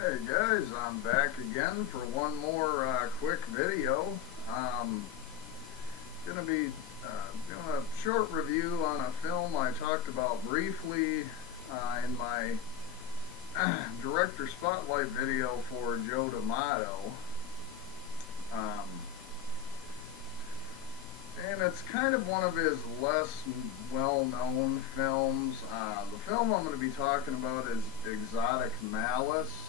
Hey guys, I'm back again for one more quick video. Um, gonna be doing a short review on a film I talked about briefly in my director spotlight video for Joe D'Amato. Um, and it's kind of one of his less well-known films. The film I'm going to be talking about is Exotic Malice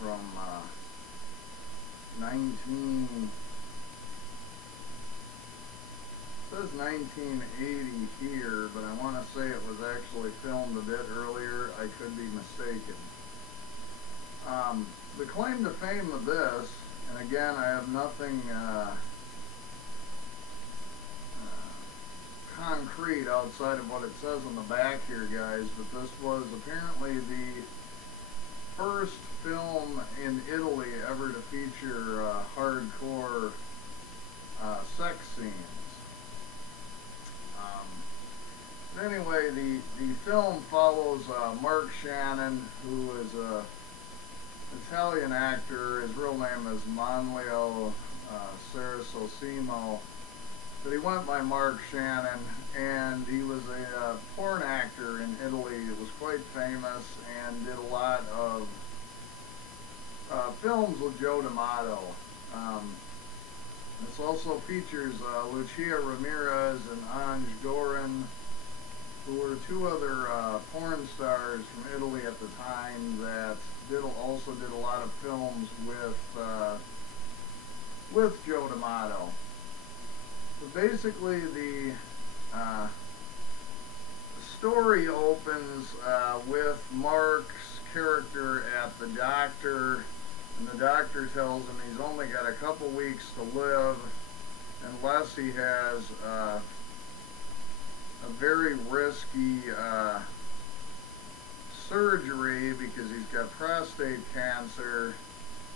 from 19 says 1980 here, but I want to say it was actually filmed a bit earlier. I could be mistaken. The claim to fame of this, and again, I have nothing concrete outside of what it says on the back here, guys, but this was apparently the first film in Italy ever to feature hardcore sex scenes. But anyway, the film follows Mark Shannon, who is a Italian actor. His real name is Manlio Saracosimo, but he went by Mark Shannon, and he was a porn actor in Italy. He was quite famous and did a lot of films with Joe D'Amato. This also features Lucia Ramirez and Ange Gorin, who were two other porn stars from Italy at the time that also did a lot of films with Joe D'Amato. So basically, the story opens with Mark's character at the doctor, and the doctor tells him he's only got a couple weeks to live unless he has a very risky surgery because he's got prostate cancer.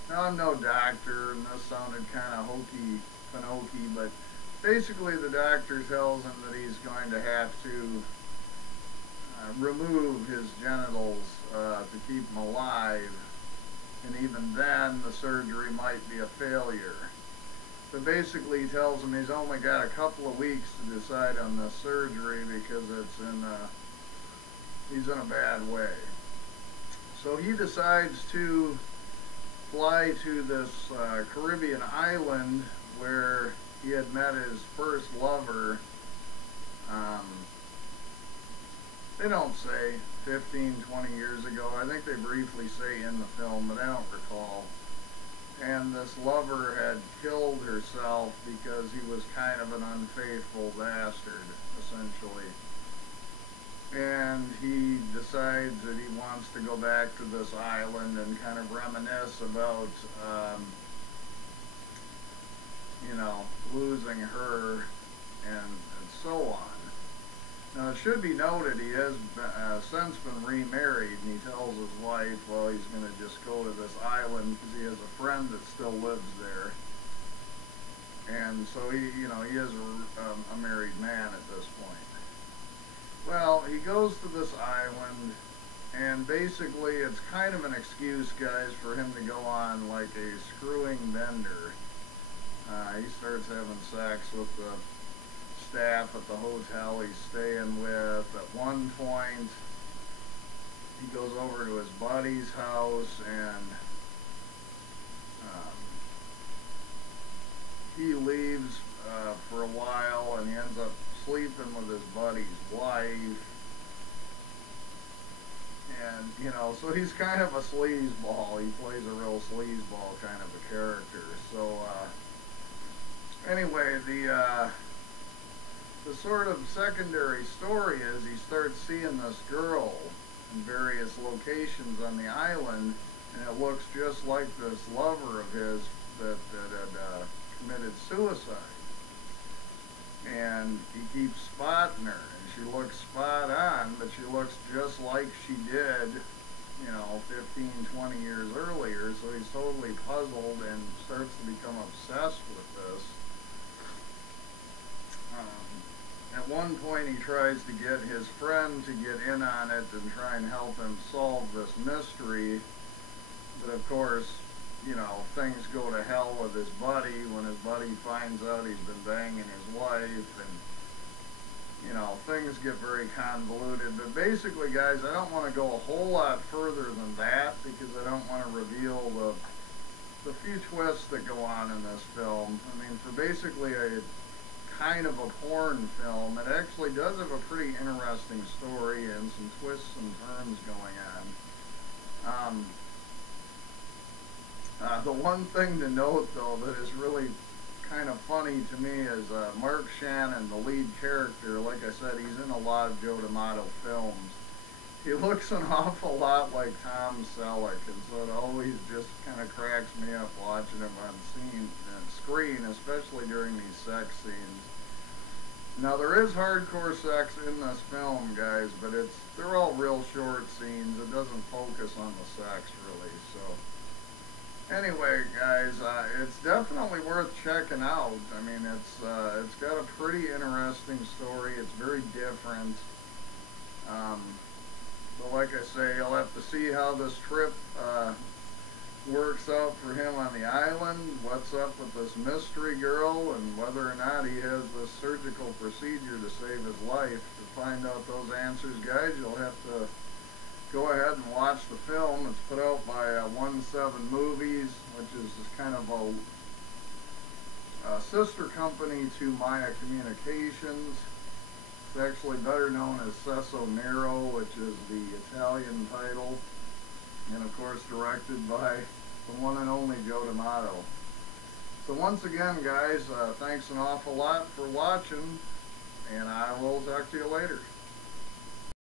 Now, I'm no doctor, and this sounded kind of hokey-pokey, but basically the doctor tells him that he's going to have to remove his genitals to keep him alive, and even then the surgery might be a failure. But basically he tells him he's only got a couple of weeks to decide on this surgery because he's in a bad way. So he decides to fly to this Caribbean island where he had met his first lover. They don't say 15, 20 years ago. I think they briefly say in the film, but I don't recall. And this lover had killed herself because he was kind of an unfaithful bastard, essentially. And he decides that he wants to go back to this island and kind of reminisce about, losing her and so on. Now, it should be noted he has since been remarried, and he tells his wife, well, he's going to just go to this island because he has a friend that still lives there. And so he is a married man at this point. Well, he goes to this island, and basically it's kind of an excuse, guys, for him to go on like a screwing bender. He starts having sex with the staff at the hotel he's staying with. At one point, he goes over to his buddy's house, and he leaves for a while, and he ends up sleeping with his buddy's wife. And, so he's kind of a sleazeball. He plays a real sleazeball kind of a character. So, anyway, the sort of secondary story is he starts seeing this girl in various locations on the island, and it looks just like this lover of his that had committed suicide. And he keeps spotting her, and she looks spot on, but she looks just like she did, 15, 20 years earlier. So he's totally puzzled and starts to become obsessed with this. At one point he tries to get his friend to get in on it and try and help him solve this mystery. But of course, you know, things go to hell with his buddy when his buddy finds out he's been banging his wife, and you know, things get very convoluted. But basically, guys, I don't want to go a whole lot further than that because I don't want to reveal the few twists that go on in this film. I mean, for basically a kind of a porn film, it actually does have a pretty interesting story and some twists and turns going on. The one thing to note, though, that is really kind of funny to me is Mark Shannon, the lead character. Like I said, he's in a lot of Joe D'Amato films. He looks an awful lot like Tom Selleck, and so it always just kind of cracks me up watching him on screen, especially during these sex scenes. Now, there is hardcore sex in this film, guys, but they're all real short scenes. It doesn't focus on the sex, really, so... Anyway, guys, it's definitely worth checking out. I mean, it's got a pretty interesting story. It's very different. But like I say, you'll have to see how this trip works out for him on the island, what's up with this mystery girl, and whether or not he has this surgical procedure to save his life. To find out those answers, guys, you'll have to go ahead and watch the film. It's put out by 17 Movies, which is kind of a sister company to Maya Communications. It's actually better known as Sesso Nero, which is the Italian title, and of course directed by the one and only Joe D'Amato. So once again, guys, thanks an awful lot for watching, and I will talk to you later.